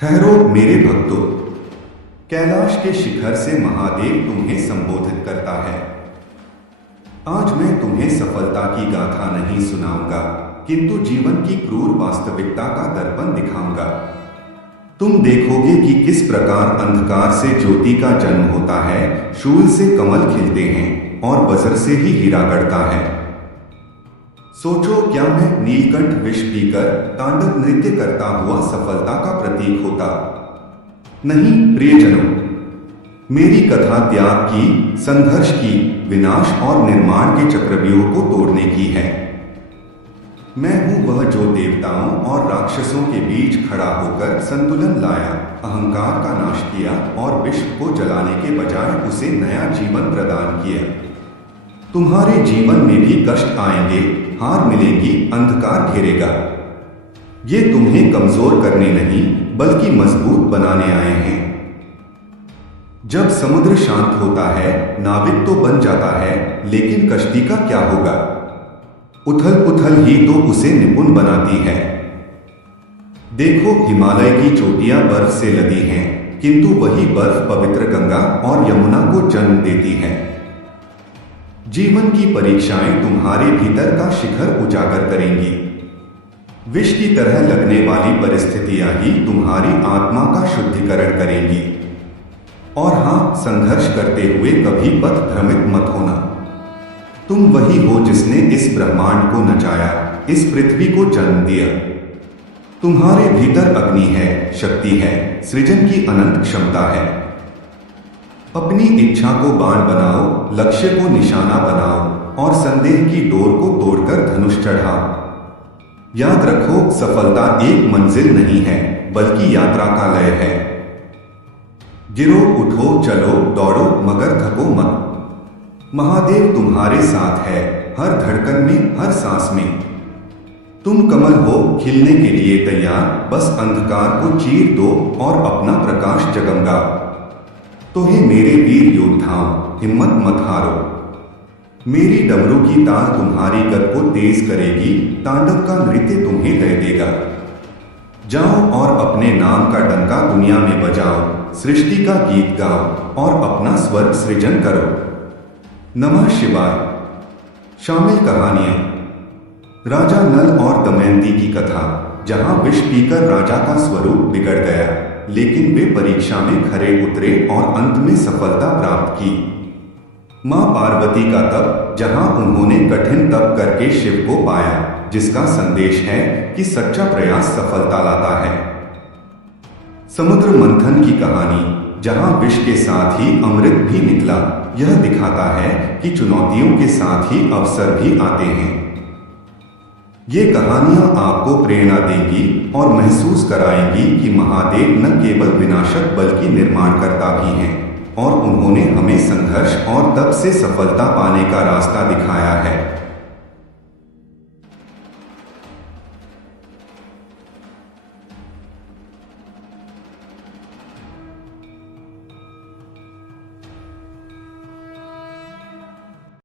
ठहरो मेरे भक्तों, कैलाश के शिखर से महादेव तुम्हें संबोधित करता है। आज मैं तुम्हें सफलता की गाथा नहीं सुनाऊंगा, किंतु जीवन की क्रूर वास्तविकता का दर्पण दिखाऊंगा। तुम देखोगे कि किस प्रकार अंधकार से ज्योति का जन्म होता है, शूल से कमल खिलते हैं और वज्र से ही हीरा गढ़ता है। सोचो, क्या मैं नीलकंठ विष पीकर तांडव नृत्य करता हुआ सफलता का प्रतीक होता? नहीं प्रियजनों, मेरी कथा त्याग की, संघर्ष की, विनाश और निर्माण के चक्रव्यूह को तोड़ने की है। मैं हूं वह जो देवताओं और राक्षसों के बीच खड़ा होकर संतुलन लाया, अहंकार का नाश किया और विश्व को जलाने के बजाय उसे नया जीवन प्रदान किया। तुम्हारे जीवन में भी कष्ट आएंगे, हार मिलेगी, अंधकार घेरेगा। ये तुम्हें कमजोर करने नहीं बल्कि मजबूत बनाने आए हैं। जब समुद्र शांत होता है, नाविक तो बन जाता है, लेकिन कश्ती का क्या होगा? उथल पुथल ही तो उसे निपुण बनाती है। देखो, हिमालय की चोटियां बर्फ से लदी हैं, किंतु वही बर्फ पवित्र गंगा और यमुना को जन्म देती है। जीवन की परीक्षाएं तुम्हारे भीतर का शिखर उजागर करेंगी। विष की तरह लगने वाली परिस्थितियां ही तुम्हारी आत्मा का शुद्धिकरण करेंगी। और हां, संघर्ष करते हुए कभी पथ भ्रमित मत होना। तुम वही हो जिसने इस ब्रह्मांड को नचाया, इस पृथ्वी को जन्म दिया। तुम्हारे भीतर अग्नि है, शक्ति है, सृजन की अनंत क्षमता है। अपनी इच्छा को बाण बनाओ, लक्ष्य को निशाना बनाओ और संदेह की डोर को तोड़कर धनुष चढ़ाओ। याद रखो, सफलता एक मंजिल नहीं है बल्कि यात्रा का लय है। गिरो, उठो, चलो, दौड़ो, मगर थको मत। महादेव तुम्हारे साथ है, हर धड़कन में, हर सांस में। तुम कमल हो, खिलने के लिए तैयार, बस अंधकार को चीर दो और अपना प्रकाश जगमगाओ। तो हे मेरे वीर योद्धाओं, हिम्मत मत हारो। मेरी डमरू की तार तुम्हारी गत को तेज करेगी, तांडव का नृत्य तुम्हें लय देगा। जाओ और अपने नाम का डंका दुनिया में बजाओ, सृष्टि का गीत गाओ और अपना स्वर्ग सृजन करो। नमः शिवाय। शामिल कहानियां: राजा नल और दमयंती की कथा, जहां विष पीकर राजा का स्वरूप बिगड़ गया, लेकिन वे परीक्षा में खरे उतरे और अंत में सफलता प्राप्त की। मां पार्वती का तप, जहां उन्होंने कठिन तप करके शिव को पाया, जिसका संदेश है कि सच्चा प्रयास सफलता लाता है। समुद्र मंथन की कहानी, जहां विष के साथ ही अमृत भी निकला, यह दिखाता है कि चुनौतियों के साथ ही अवसर भी आते हैं। ये कहानियां आपको प्रेरणा देंगी और महसूस कराएंगी कि महादेव न केवल विनाशक बल्कि निर्माणकर्ता भी हैं, और उन्होंने हमें संघर्ष और तप से सफलता पाने का रास्ता दिखाया है।